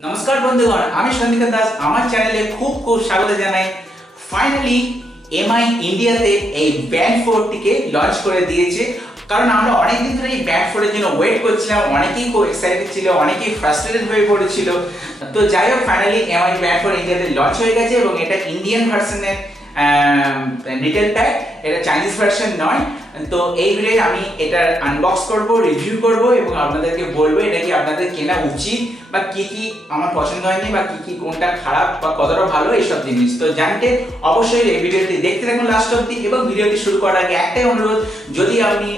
নমস্কার বন্ধুগণ, আমি সন্দীপ দাস আমার চ্যানেলে খুব খুব স্বাগত জানাই। ফাইনালি এমআই ইন্ডিয়াতে এই ব্যান্ড 4টিকে লঞ্চ করে দিয়েছে। কারণ আমরা অনেকদিন ধরে এই ব্যান্ড 4 এর জন্য ওয়েট করছিলাম, অনেকেই খুব এক্সাইটেড ছিল, অনেকেই ফ্রাস্ট্রেটেড হয়ে পড়েছিল। তো যাই হোক, ফাইনালি এমআই ব্যান্ড 4 ইন্ডিয়াতে লঞ্চ হয়ে গেছে এবং এটা ইন্ডিয়ান ভার্সনের রিটেল প্যাক, এটা চাইনিজ ভার্সন নয়। তো এই ভিডিওতে আমি এটার আনবক্স করব, রিভিউ করব এবং আপনাদেরকে বলবো এটা কি আপনাদের কেনা উচিত বা কি কি আমার পছন্দ হয়নি বা কি কি কোনটা খারাপ বা কতটা ভালো এইসব জিনিস। তো জানতে অবশ্যই এই ভিডিওটি দেখতে থাকুন লাস্ট অবধি। এবং ভিডিওটি শুরু করার আগে একটাই অনুরোধ, যদি আপনি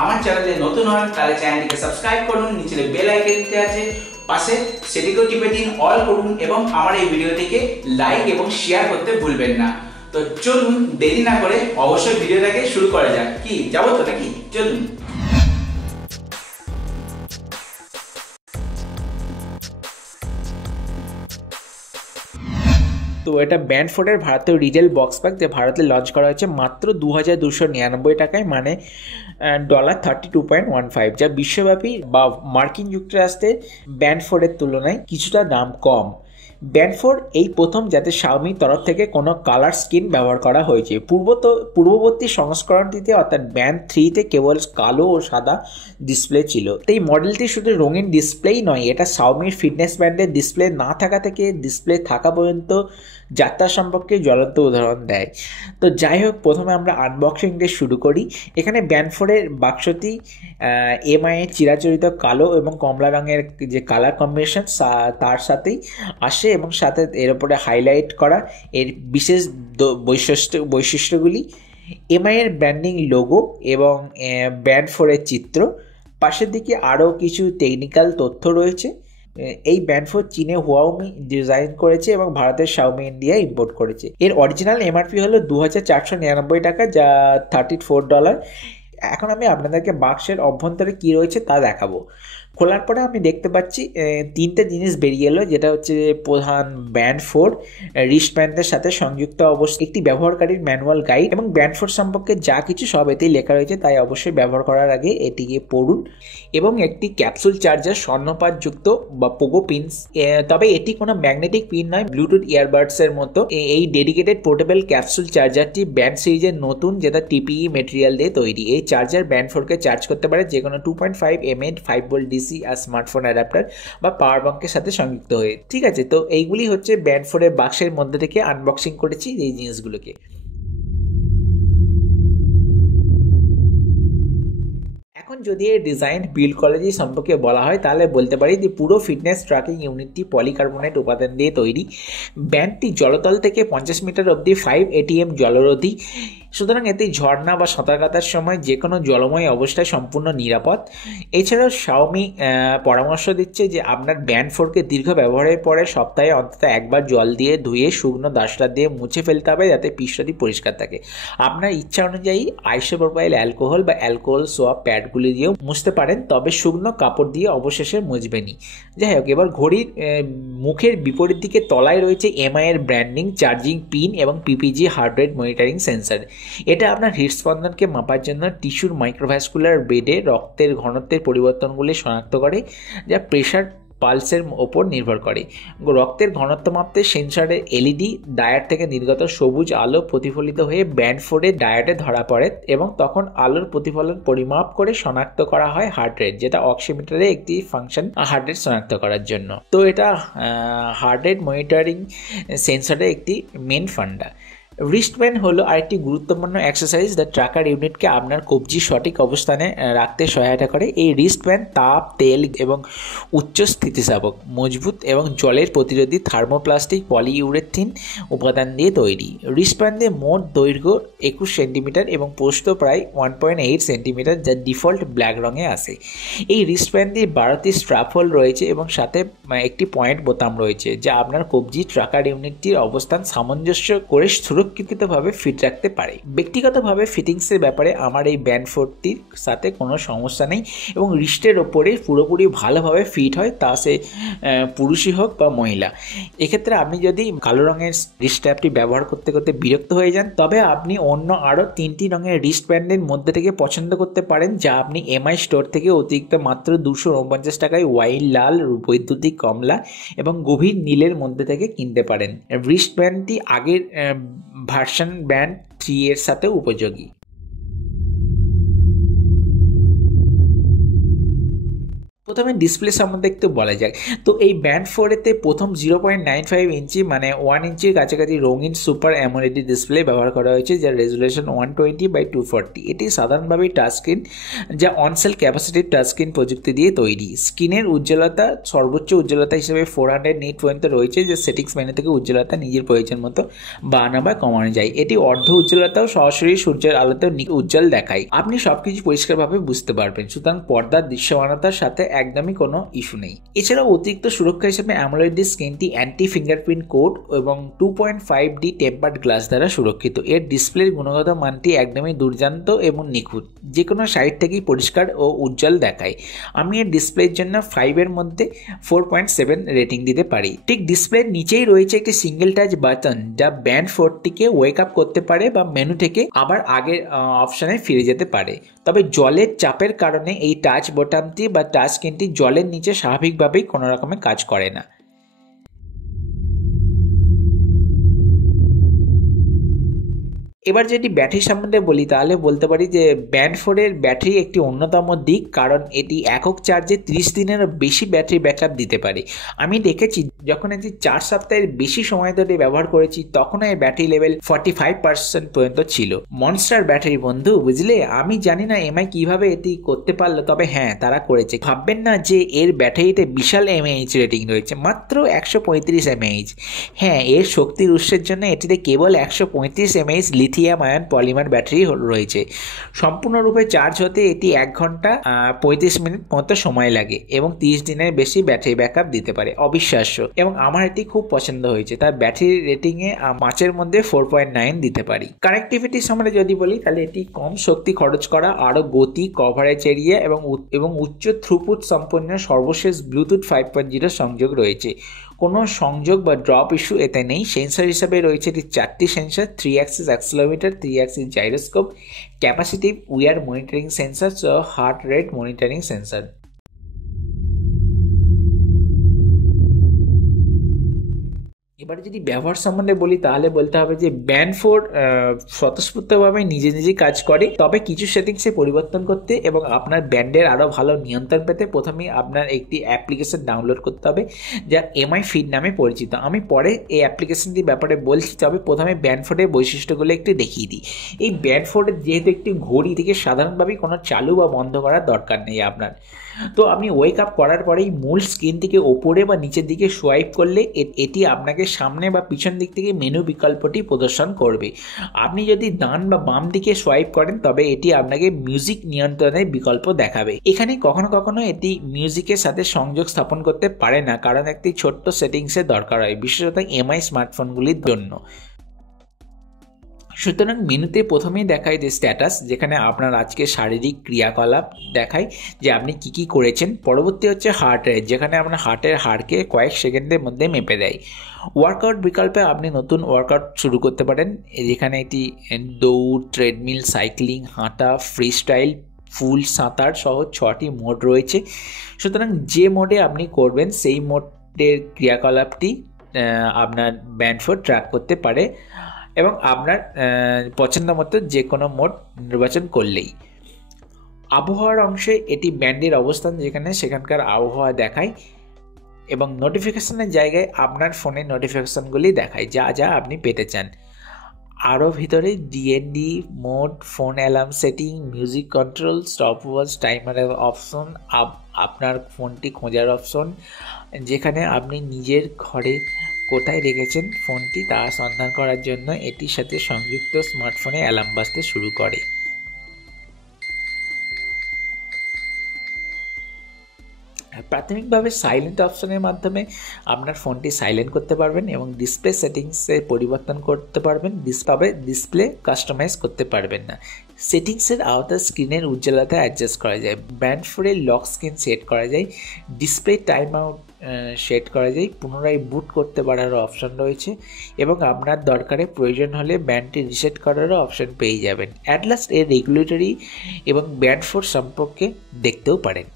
আমার চ্যানেলে নতুন হন তাহলে চ্যানেলটিকে সাবস্ক্রাইব করুন, নিচে বেল আইকনটি আছে পাশে সেটিকেও টিপে দিন, অল করুন এবং আমার এই ভিডিওটিকে লাইক এবং শেয়ার করতে ভুলবেন না। তো চলুন দেরি না করে অবশ্যই ভিডিওটাকে শুরু করা যাক। কি যাবো তো নাকি? চলুন। তো এটা ব্যান্ড 4 এর ভারতীয় রিটেল বক্স প্যাক, যে ভারতে লঞ্চ করা হয়েছে মাত্র 2299 টাকায়, মানে $32.15, যা বিশ্বব্যাপী বা মার্কিন যুক্তরাষ্ট্রে ব্যান্ড 4 এর তুলনায় কিছুটা দাম কম। ব্যান্ড 4 এই প্রথম যাতে শাওমির তরফ থেকে কোনো কালার স্কিন ব্যবহার করা হয়েছে। পূর্ববর্তী সংস্করণটিতে অর্থাৎ ব্যান্ড 3তে কেবল কালো ও সাদা ডিসপ্লে ছিল। তো এই মডেলটি শুধু রঙিন ডিসপ্লেই নয়, এটা শাওমির ফিটনেস ব্যান্ডের ডিসপ্লে না থাকা থেকে ডিসপ্লে থাকা পর্যন্ত যাত্রা সম্পর্কে জ্বলন্ত উদাহরণ দেয়। তো যাই হোক, প্রথমে আমরা আনবক্সিং দিয়ে শুরু করি। এখানে ব্যান্ড 4 বাক্সটি এমআইয়ের চিরাচরিত কালো এবং কমলা রঙের যে কালার কম্বিনেশন তার সাথেই আসে এবং সাথে এর উপরে হাইলাইট করা এর বিশেষ বৈশিষ্ট্যগুলি, এমআইয়ের ব্র্যান্ডিং লোগো এবং ব্যান্ড 4 চিত্র। পাশের দিকে আরও কিছু টেকনিক্যাল তথ্য রয়েছে। এই ব্যান্ড 4 চীনে হুয়াওমি ডিজাইন করেছে এবং ভারতের শাওমি ইন্ডিয়া ইম্পোর্ট করেছে। এর অরিজিনাল এমআরপি হলো 2499 টাকা, যা $34। এখন আমি আপনাদেরকে বাক্সের অভ্যন্তরে কি রয়েছে তা দেখাবো। খোলার পরে আমি দেখতে পাচ্ছি তিনটে জিনিস বেরিয়ে এলো, যেটা হচ্ছে প্রধান ব্যান্ড 4 রিস্টব্যান্ডের সাথে সংযুক্ত অবশ্যই একটি ব্যবহারকারীর ম্যানুয়াল গাইড এবং ব্যান্ড 4 সম্পর্কে যা কিছু সব এতেই লেখা রয়েছে, তাই অবশ্যই ব্যবহার করার আগে এটিকে পড়ুন। এবং একটি ক্যাপসুল চার্জার স্বর্ণপাতযুক্ত বা পোগো পিনস, তবে এটি কোনো ম্যাগনেটিক পিন নয়, ব্লুটুথ ইয়ারবাডসের মতো। এই ডেডিকেটেড পোর্টেবল ক্যাপসুল চার্জারটি ব্যান্ড সিরিজের নতুন, যেটা টিপিই মেটেরিয়াল দিয়ে তৈরি। এই চার্জার ব্যান্ড 4কে চার্জ করতে পারে যে কোনো 2.5 mAh 5V DC আর স্মার্টফোন অ্যাডাপ্টার বা পাওয়ার ব্যাঙ্কের সাথে সংযুক্ত হয়ে। ঠিক আছে, তো এইগুলি হচ্ছে ব্যান্ড 4 এর বাক্সের মধ্যে থেকে আনবক্সিং করেছি এই জিনিসগুলোকে। এখন যদি এই ডিজাইন বিল্ড কোয়ালিটি সম্পর্কে বলা হয় তাহলে বলতে পারি যে পুরো ফিটনেস ট্র্যাকিং ইউনিটটি পলিকার্বনেট উপাদান দিয়ে তৈরি। ব্যান্ডটি জলতল থেকে 50 মিটার অবধি 5 ATM জলরোধী, সুতরাং এতে ঝর্ণা বা সাঁতার কাটার সময় যে কোনো জলময় অবস্থায় সম্পূর্ণ নিরাপদ। এছাড়াও শাওমি পরামর্শ দিচ্ছে যে আপনার ব্যান্ড 4কে দীর্ঘ ব্যবহারের পরে সপ্তাহে অন্তত একবার জল দিয়ে ধুয়ে শুকনো ডাস্টার দিয়ে মুছে ফেলতে হবে, যাতে পৃষ্ঠটি পরিষ্কার থাকে। আপনার ইচ্ছা অনুযায়ী আইসোপ্রোপাইল অ্যালকোহল বা অ্যালকোহল সোয়াপ প্যাডগুলি দিয়েও মুছতে পারেন, তবে শুকনো কাপড় দিয়ে অবশেষে মুছবেনই। যাই হোক, এবার ঘড়ির মুখের বিপরীত দিকে তলায় রয়েছে এমআইয়ের ব্র্যান্ডিং চার্জিং পিন এবং PPG heart rate monitoring sensor. এটা আপনার হৃদস্পন্দনকে মাপার জন্য টিস্যুর মাইক্রোভাস্কুলার বেডে রক্তের ঘনত্বের পরিবর্তনগুলি শনাক্ত করে, যা প্রেশার পালসের ওপর নির্ভর করে। রক্তের ঘনত্ব মাপতে সেন্সরের এলইডি ডায়োড থেকে নির্গত সবুজ আলো প্রতিফলিত হয়ে ব্যান্ড 4 ডায়োডে ধরা পড়ে এবং তখন আলোর প্রতিফলন পরিমাপ করে শনাক্ত করা হয় হার্ট রেট, যেটা অক্সিমিটারে একটি ফাংশন হার্ট রেট শনাক্ত করার জন্য। তো এটা হার্ট রেট মনিটরিং সেন্সরের একটি মেন ফান্ডা। রিস্টব্যান্ড হলো আরেকটি গুরুত্বপূর্ণ এক্সারসাইজ যা ট্র্যাকার ইউনিটকে আপনার কবজি সঠিক অবস্থানে রাখতে সহায়তা করে। এই রিস্টব্যান্ড তাপ, তেল এবং উচ্চ স্থিতিস্থাপক, মজবুত এবং জলের প্রতিরোধী থার্মোপ্লাস্টিক পলিইউরেথিন উপাদান দিয়ে তৈরি। রিস্টব্যান্ডে মোট দৈর্ঘ্য 21 সেন্টিমিটার এবং প্রস্থ প্রায় 1.8 সেন্টিমিটার, যা ডিফল্ট ব্ল্যাক রঙে আসে। এই রিস্টব্যান্ডে 12টি স্ট্র্যাপ হোল রয়েছে এবং সাথে একটি পয়েন্ট বোতাম রয়েছে, যা আপনার কবজি ট্র্যাকার ইউনিটটির অবস্থান সামঞ্জস্য করে সুরক্ষিত সুরক্ষিতভাবে ফিট রাখতে পারে। ব্যক্তিগতভাবে ফিটিংসের ব্যাপারে আমার এই ব্যান্ড 4টির সাথে কোনো সমস্যা নেই এবং রিস্টের ওপরে পুরোপুরি ভালোভাবে ফিট হয়, তা সে পুরুষই হোক বা মহিলা। এক্ষেত্রে আপনি যদি কালো রঙের রিস্ট স্ট্র্যাপটি ব্যবহার করতে করতে বিরক্ত হয়ে যান, তবে আপনি অন্য আরও 3টি রঙের রিস্ট ব্যান্ডের মধ্যে থেকে পছন্দ করতে পারেন, যা আপনি এমআই স্টোর থেকে অতিরিক্ত মাত্র 249 টাকায় ওয়াইন লাল, বৈদ্যুতিক কমলা এবং গভীর নীলের মধ্যে থেকে কিনতে পারেন। রিস্ট ব্যান্ডটি আগের ভার্সন ব্যান্ড 3 এর সাথে উপযোগী। প্রথমে ডিসপ্লে সম্বন্ধে একটু বলা যাক। তো এই ব্যান্ড 4 প্রথম 0.95 ইঞ্চি মানে 1 ইঞ্চির কাছাকাছি রঙিন সুপার অ্যামোলেড ডিসপ্লে ব্যবহার করা হয়েছে, যার রেজুলেশন 120x240। এটি সাধারণভাবেই টাচ স্ক্রিন, যা অনসেল ক্যাপাসিটিভ টাচ স্ক্রিন প্রযুক্তি দিয়ে তৈরি। স্ক্রিনের উজ্জ্বলতা সর্বোচ্চ উজ্জ্বলতা হিসেবে 400 নিট পর্যন্ত রয়েছে, যে সেটিংস মেনু থেকে উজ্জ্বলতা নিজের প্রয়োজন মতো বাড়ানো বা কমানো যায়। এটি অর্ধ উজ্জ্বলতাও সরাসরি সূর্যের আলোতেও উজ্জ্বল দেখায়। আপনি সবকিছু পরিষ্কারভাবে বুঝতে পারবেন, সুতরাং পর্দার দৃশ্যমানতার সাথে একদমই কোনো ইস্যু নেই। এছাড়াও অতিরিক্ত সুরক্ষা হিসেবে অ্যামোলেড স্ক্রিনটি অ্যান্টি ফিঙ্গারপ্রিন্ট কোড এবং 2.5D টেম্পার্ড গ্লাস দ্বারা সুরক্ষিত। এর ডিসপ্লের গুণগত মানটি একদমই দুর্দান্ত এবং নিখুঁত, যে কোনো সাইড থেকেই পরিষ্কার ও উজ্জ্বল দেখায়। আমি এর ডিসপ্লের জন্য 5 এর মধ্যে 4.7 রেটিং দিতে পারি। ঠিক ডিসপ্লের নিচেই রয়েছে একটি সিঙ্গেল টাচ বাটন, যা ব্যান্ড 4টিকে ওয়েক আপ করতে পারে বা মেনু থেকে আবার আগের অপশানে ফিরে যেতে পারে। তবে জলের চাপের কারণে এই টাচ বোতামটি বা টাচ স্ক্রিনটি জলের নিচে স্বাভাবিকভাবেই কোনো রকমের কাজ করে না। এবার যদি ব্যাটারি সম্বন্ধে বলি, তাহলে বলতে পারি যে ব্যান্ড 4 ব্যাটারি একটি অন্যতম দিক, কারণ এটি একক চার্জে 30 দিনেরও বেশি ব্যাটারি ব্যাকআপ দিতে পারে। আমি দেখেছি যখন এটি 4 সপ্তাহের বেশি সময় ধরে ব্যবহার করেছি, তখনও এর ব্যাটারি লেভেল 45% পর্যন্ত ছিল। মনস্টার ব্যাটারি বন্ধু, বুঝলে? আমি জানি না এমআই কিভাবে এটি করতে পারলো, তবে হ্যাঁ, তারা করেছে। ভাববেন না যে এর ব্যাটারিতে বিশাল এমএএইচ রেটিং রয়েছে, মাত্র 135 এমএএইচ। হ্যাঁ, এর শক্তির উৎসের জন্য এটিতে কেবল 135 mAh lithium ion polymer battery রয়েছে। সম্পূর্ণরূপে চার্জ হতে এটি 1 ঘন্টা 35 মিনিট মতো সময় লাগে এবং 30 দিনের বেশি ব্যাটারি ব্যাকআপ দিতে পারে। অবিশ্বাস্য, এবং আমার এটি খুব পছন্দ হয়েছে। তার ব্যাটারি রেটিংয়ে 5-এর মধ্যে 4.9 দিতে পারি। কানেক্টিভিটি সম্বন্ধে যদি বলি, তাহলে এটি কম শক্তি খরচ করা, আরও গতি, কভারেজ এরিয়া এবং উচ্চ থ্রুপুট সম্পন্ন সর্বশেষ ব্লুটুথ 5.0 সংযোগ রয়েছে। কোনো সংযোগ বা ড্রপ ইস্যু এতে নেই। সেন্সর হিসাবে রয়েছে এটি 4টি sensor, 3 axis accelerometer, 3 axis gyroscope, capacitive wear monitoring sensor ও হার্ট রেট মনিটরিং সেন্সর। এবারে যদি ব্যবহার সম্বন্ধে বলি, তাহলে বলতে হবে যে ব্যান্ড 4 স্বতঃস্ফূর্তভাবে নিজে নিজেই কাজ করে। তবে কিছু সেটিংসে পরিবর্তন করতে এবং আপনার ব্যান্ডের আরও ভালো নিয়ন্ত্রণ পেতে প্রথমেই আপনার একটি অ্যাপ্লিকেশন ডাউনলোড করতে হবে, যা এমআই ফিড নামে পরিচিত। আমি পরে এই অ্যাপ্লিকেশনটির ব্যাপারে বলছি, তবে প্রথমে ব্যান্ড 4 বৈশিষ্ট্যগুলো একটু দেখিয়ে দিই। এই ব্যান্ড 4 যেহেতু একটি ঘড়ি থেকে সাধারণভাবেই কোনো চালু বা বন্ধ করার দরকার নেই আপনার, তো আপনি ওয়েক আপ করার পরেই মূল স্ক্রিন থেকে ওপরে বা নিচের দিকে সোয়াইপ করলে এটি আপনাকে সামনে বা পিছন দিক থেকে মেনু বিকল্পটি প্রদর্শন করবে। আপনি যদি ডান বা বাম দিকে সোয়াইপ করেন, তবে এটি আপনাকে মিউজিক নিয়ন্ত্রণের বিকল্প দেখাবে। এখানে কখনো কখনো এটি মিউজিকের সাথে সংযোগ স্থাপন করতে পারে না, কারণ একটি ছোট্ট সেটিংসের দরকার হয়, বিশেষত এমআই স্মার্টফোনগুলির জন্য। সুতরাং মেনুতে প্রথমেই দেখায় যে স্ট্যাটাস, যেখানে আপনার আজকে শারীরিক ক্রিয়াকলাপ দেখায় যে আপনি কি কি করেছেন। পরবর্তী হচ্ছে হার্ট রেট, যেখানে আপনার হার্টের হারকে কয়েক সেকেন্ডের মধ্যে মেপে দেয়। ওয়ার্কআউট বিকল্পে আপনি নতুন ওয়ার্কআউট শুরু করতে পারেন, যেখানে একটি দৌড়, ট্রেডমিল, সাইক্লিং, হাঁটা, ফ্রি স্টাইল, ফুল সাঁতার সহ 6টি মোড রয়েছে। সুতরাং যে মোডে আপনি করবেন সেই মোডের ক্রিয়াকলাপটি আপনার ব্যান্ড 4 ট্র্যাক করতে পারে এবং আপনার পছন্দ মতো যে কোনো মোড নির্বাচন করলেই। আবহাওয়ার অংশে এটি ব্যান্ডের অবস্থান যেখানে সেখানকার আবহাওয়া দেখায় এবং নোটিফিকেশনের জায়গায় আপনার ফোনের নোটিফিকেশনগুলি দেখায় যা যা আপনি পেতে চান। আরও ভিতরে DND mode, phone alarm setting, music control, stopwatch, টাইমারের অপশন, আপনার ফোনটি খোঁজার অপশন, যেখানে আপনি নিজের ঘরে কোথায় রেখেছেন ফোনটি তা সন্ধান করার জন্য এটির সাথে সংযুক্ত স্মার্টফোনে অ্যালার্ম বাজতে শুরু করে। প্রাথমিকভাবে সাইলেন্ট অপশনের মাধ্যমে আপনার ফোনটি সাইলেন্ট করতে পারবেন এবং ডিসপ্লে সেটিংসে পরিবর্তন করতে পারবেন, তবে ডিসপ্লে কাস্টমাইজ করতে পারবেন না। সেটিংসের আওতায় স্ক্রিনের উজ্জ্বলতা অ্যাডজাস্ট করা যায়, ব্যান্ড ফোরের লক স্ক্রিন সেট করা যায়, ডিসপ্লে টাইম আউট সেট করা যায়, পুনরায় বুট করতে পারারও অপশন রয়েছে এবং আপনার দরকারে প্রয়োজন হলে ব্যান্ডটি রিসেট করারও অপশন পেয়ে যাবেন। অ্যাট লাস্ট এর রেগুলেটরি এবং ব্যান্ড ফোর সম্পর্কে দেখতেও পারেন।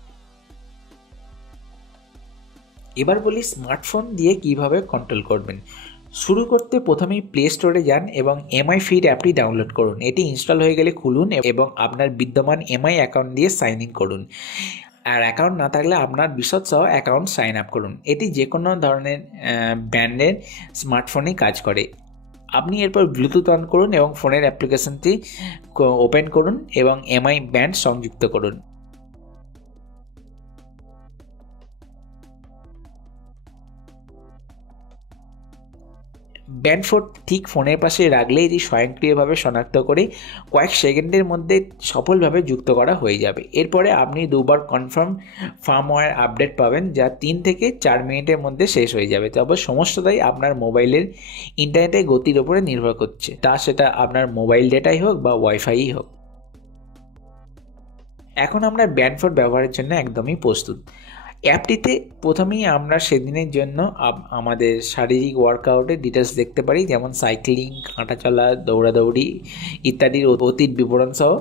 এবার বলি স্মার্টফোন দিয়ে কিভাবে কন্ট্রোল করবেন। শুরু করতে প্রথমেই প্লে স্টোরে যান এবং এমআই ফিট অ্যাপটি ডাউনলোড করুন। এটি ইনস্টল হয়ে গেলে খুলুন এবং আপনার বিদ্যমান এমআই অ্যাকাউন্ট দিয়ে সাইন ইন করুন। আর অ্যাকাউন্ট না থাকলে আপনার বিশদ সহ অ্যাকাউন্ট সাইন আপ করুন। এটি যে কোনো ধরনের ব্র্যান্ডের স্মার্টফোনেই কাজ করে। আপনি এরপর ব্লুটুথ অন করুন এবং ফোনের অ্যাপ্লিকেশনটি ওপেন করুন এবং এমআই ব্যান্ড সংযুক্ত করুন। ব্যান্ড ফোর ঠিক ফোনের পাশে রাখলে এটি স্বয়ংক্রিয়ভাবে শনাক্ত করে কয়েক সেকেন্ডের মধ্যে সফলভাবে যুক্ত করা হয়ে যাবে। এরপরে আপনি দুবার কনফার্ম ফার্মওয়্যার আপডেট পাবেন, যা 3 থেকে 4 মিনিটের মধ্যে শেষ হয়ে যাবে। তবে সমস্তটাই আপনার মোবাইলের ইন্টারনেটের গতির উপরে নির্ভর করছে, সেটা আপনার মোবাইল ডেটাই হোক বা ওয়াইফাই হোক। এখন আমরা ব্যান্ড ফোর ব্যবহারের জন্য একদমই প্রস্তুত। অ্যাপটিতে প্রথমেই আমরা সেদিনের জন্য আমাদের শারীরিক ওয়ার্কআউটের ডিটেলস দেখতে পারি, যেমন সাইক্লিং, হাঁটাচলা, দৌড়াদৌড়ি ইত্যাদির অতীত বিবরণ সহ।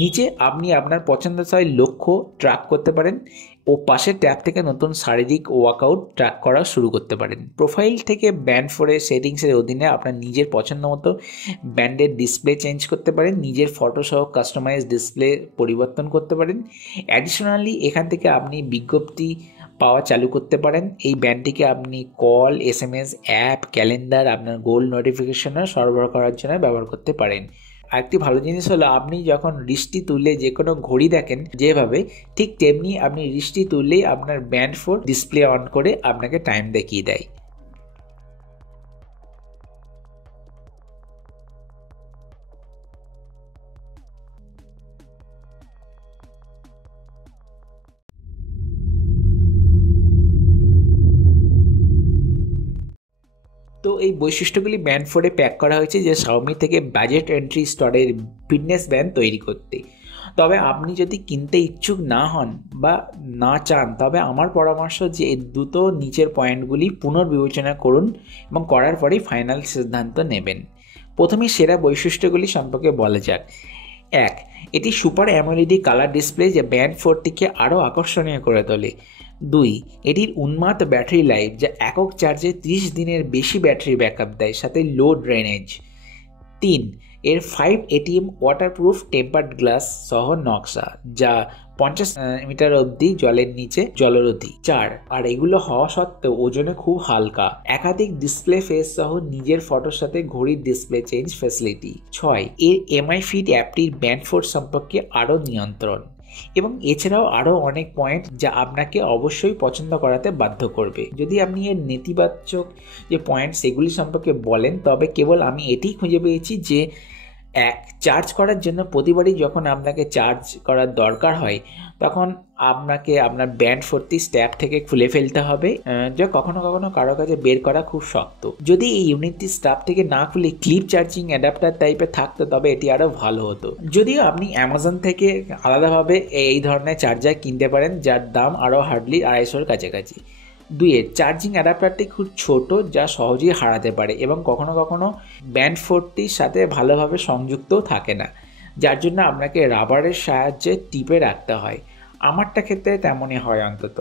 নিচে আপনি আপনার পছন্দসই লক্ষ্য ট্র্যাক করতে পারেন ও পাশের ট্যাব থেকে নতুন শারীরিক ওয়ার্কআউট ট্র্যাক করা শুরু করতে পারেন। প্রোফাইল থেকে ব্যান্ড ফোরের সেটিংসের অধীনে আপনার নিজের পছন্দ মতো ব্যান্ডের ডিসপ্লে চেঞ্জ করতে পারেন, নিজের ফটো সহ কাস্টমাইজ ডিসপ্লে পরিবর্তন করতে পারেন। অ্যাডিশনালি এখান থেকে আপনি বিজ্ঞপ্তি পাওয়া চালু করতে পারেন। এই ব্যান্ডটিকে আপনি কল, SMS, অ্যাপ, ক্যালেন্ডার, আপনার গোল নোটিফিকেশনও সরবরাহ করার জন্য ব্যবহার করতে পারেন। আরেকটি ভালো জিনিস হলো, আপনি যখন রিস্টটি তুললে যে কোনো ঘড়ি দেখেন যেভাবে, ঠিক তেমনি আপনি রিস্টটি তুললেই আপনার ব্যান্ড ফোর ডিসপ্লে অন করে আপনাকে টাইম দেখিয়ে দেয়। তো এই বৈশিষ্ট্যগুলি ব্যান্ড ফোরে প্যাক করা হয়েছে যে শাওমি থেকে বাজেট এন্ট্রি স্তরের ফিটনেস ব্যান্ড তৈরি করতে। তবে আপনি যদি কিনতে ইচ্ছুক না হন বা না চান, তবে আমার পরামর্শ যে এই দুটো নিচের পয়েন্টগুলি পুনর্বিবেচনা করুন এবং করার পরেই ফাইনাল সিদ্ধান্ত নেবেন। প্রথমে সেরা বৈশিষ্ট্যগুলি সম্পর্কে বলা যাক। 1. এটি সুপার অ্যামোলেড কালার ডিসপ্লে যা ব্যান্ড ফোরটিকে আরও আকর্ষণীয় করে তোলে। 2. এটির উন্মাদ ব্যাটারি লাইফ যা একক চার্জে 30 দিনের বেশি ব্যাটারি ব্যাকআপ দেয়, সাথে লো ড্রেনেজ। 3. এর 5 ATM ওয়াটারপ্রুফ টেম্পার্ড গ্লাস সহ নকশা যা 50 মিটার অবধি জলের নিচে জলরোধী। 4. আর এগুলো হওয়া সত্ত্বেও ওজনে খুব হালকা। একাধিক ডিসপ্লে ফেস সহ নিজের ফটোর সাথে ঘড়ির ডিসপ্লে চেঞ্জ ফ্যাসিলিটি। 6. এর এমআই ফিট অ্যাপটির ব্যান্ড ফোর সম্পর্কে আরও নিয়ন্ত্রণ এবং এছাড়াও আরও অনেক পয়েন্ট যা আপনাকে অবশ্যই পছন্দ করাতে বাধ্য করবে। যদি আপনি এর নেতিবাচক যে পয়েন্ট সেগুলি সম্পর্কে বলেন, তবে কেবল আমি এটিই খুঁজে পেয়েছি যে 1. চার্জ করার জন্য প্রতিবারই যখন আপনাকে চার্জ করার দরকার হয় তখন আপনাকে আপনার ব্যান্ড ফোরটি স্ট্যাপ থেকে খুলে ফেলতে হবে, যা কখনো কখনো কারো কাছে বের করা খুব শক্ত। যদি এই ইউনিটটি স্ট্যাপ থেকে না খুলে ক্লিপ চার্জিং অ্যাডাপ্টার টাইপের থাকতো তবে এটি আরও ভালো হতো। যদিও আপনি অ্যামাজন থেকে আলাদাভাবে এই ধরনের চার্জার কিনতে পারেন যার দাম আরও হার্ডলি 250-র কাছাকাছি। 2. চার্জিং অ্যাডাপ্টারটি খুব ছোট যা সহজেই হারাতে পারে এবং কখনো কখনো ব্যান্ড ফোরটির সাথে ভালোভাবে সংযুক্তও থাকে না, যার জন্য আপনাকে রাবারের সাহায্যে টিপে রাখতে হয়। আমারটা ক্ষেত্রে তেমনই হয় অন্তত।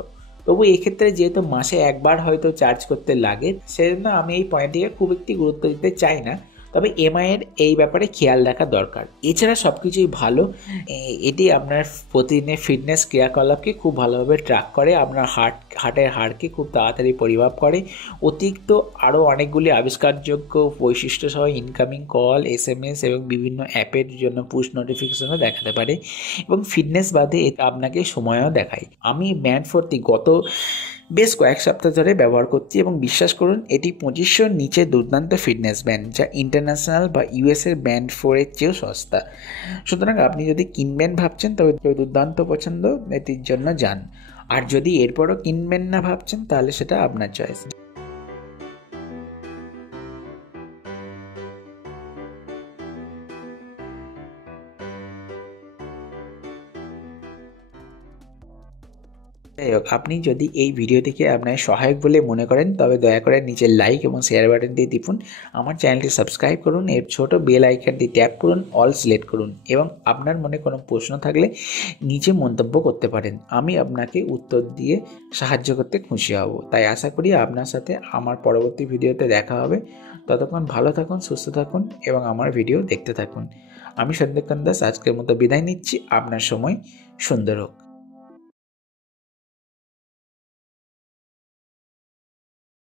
তবু এক্ষেত্রে যেহেতু মাসে একবার হয়তো চার্জ করতে লাগে, সেজন্য আমি এই পয়েন্টটিকে খুব একটি গুরুত্ব দিতে চাই না, তবে এমআইয়ের এই ব্যাপারে খেয়াল রাখা দরকার। এছাড়া সব কিছুই ভালো। এটি আপনার প্রতিদিনের ফিটনেস ক্রিয়াকলাপকে খুব ভালোভাবে ট্র্যাক করে, আপনার হার্টের হাড়কে খুব তাড়াতাড়ি পরিমাপ করে। অতিরিক্ত আরও অনেকগুলি আবিষ্কারযোগ্য বৈশিষ্ট্য সহ ইনকামিং কল, SMS এবং বিভিন্ন অ্যাপের জন্য পুশ নোটিফিকেশনও দেখাতে পারে এবং ফিটনেস বাদে আপনাকে সময়ও দেখায়। আমি ব্যান্ড ফোরটি গত বেশ কয়েক সপ্তাহ ধরে ব্যবহার করছি এবং বিশ্বাস করুন এটি 2500-র নিচে দুর্দান্ত ফিটনেস ব্যান্ড, যা ইন্টারন্যাশনাল বা US-এর ব্যান্ড ফোরের চেয়েও সস্তা। সুতরাং আপনি যদি কিনবেন ভাবছেন তবে দুর্দান্ত পছন্দ এটির জন্য যান। আর যদি এরপরও কিনবেন না ভাবছেন তাহলে সেটা আপনার চয়েস। যাই হোক, আপনি যদি এই ভিডিও থেকে আপনার সহায়ক বলে মনে করেন তবে দয়া করে নিচের লাইক এবং শেয়ার বাটন দিয়ে টিপুন, আমার চ্যানেলটি সাবস্ক্রাইব করুন, এর ছোট বেল আইকন দিয়ে ট্যাপ করুন, অল সিলেক্ট করুন এবং আপনার মনে কোনো প্রশ্ন থাকলে নিচে মন্তব্য করতে পারেন। আমি আপনাকে উত্তর দিয়ে সাহায্য করতে খুশি হব। তাই আশা করি আপনার সাথে আমার পরবর্তী ভিডিওতে দেখা হবে। ততক্ষণ ভালো থাকুন, সুস্থ থাকুন এবং আমার ভিডিও দেখতে থাকুন। আমি সন্দেকন দাস আজকের মতো বিদায় নিচ্ছি। আপনার সময় সুন্দর হোক।